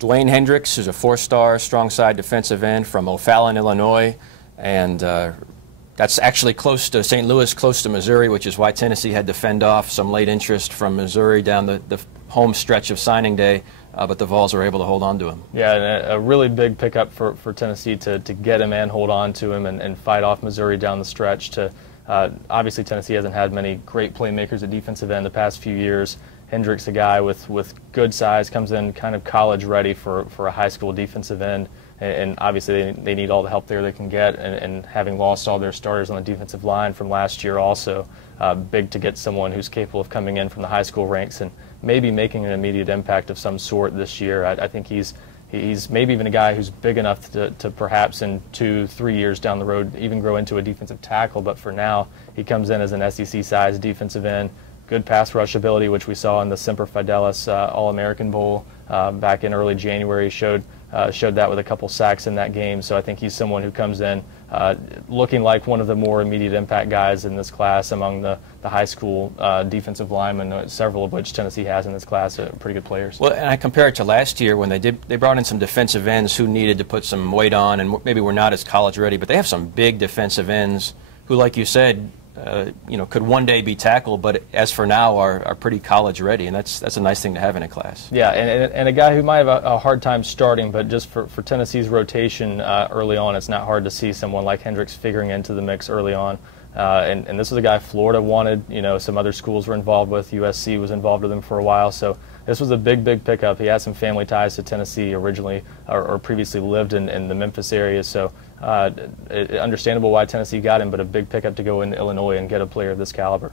Dewayne Hendrix, who's a 4-star strong side defensive end from O'Fallon, Illinois, and that's actually close to St. Louis, close to Missouri, which is why Tennessee had to fend off some late interest from Missouri down the home stretch of signing day, but the Vols were able to hold on to him. Yeah, and a really big pickup for Tennessee to get him and hold on to him and fight off Missouri down the stretch. Obviously, Tennessee hasn't had many great playmakers at defensive end the past few years. Hendrix, a guy with good size, comes in kind of college ready for a high school defensive end. And obviously they need all the help there they can get, and having lost all their starters on the defensive line from last year also, big to get someone who's capable of coming in from the high school ranks and maybe making an immediate impact of some sort this year. I think he's maybe even a guy who's big enough to perhaps in 2-3 years down the road even grow into a defensive tackle, but for now he comes in as an SEC-sized defensive end. Good pass rush ability, which we saw in the Semper Fidelis All-American Bowl back in early January, showed that with a couple sacks in that game. So I think he's someone who comes in looking like one of the more immediate impact guys in this class among the high school defensive linemen, several of which Tennessee has in this class, pretty good players. Well, and I compare it to last year when they brought in some defensive ends who needed to put some weight on and maybe were not as college ready, but they have some big defensive ends who, like you said, could one day be tackled, but as for now are pretty college ready, and that's a nice thing to have in a class. Yeah, and a guy who might have a hard time starting, but just for Tennessee's rotation early on, it's not hard to see someone like Hendrix figuring into the mix early on. And this was a guy Florida wanted, some other schools were involved with, USC was involved with him for a while, so this was a big pickup. He had some family ties to Tennessee originally, or previously lived in the Memphis area, so understandable why Tennessee got him, but a big pickup to go into Illinois and get a player of this caliber.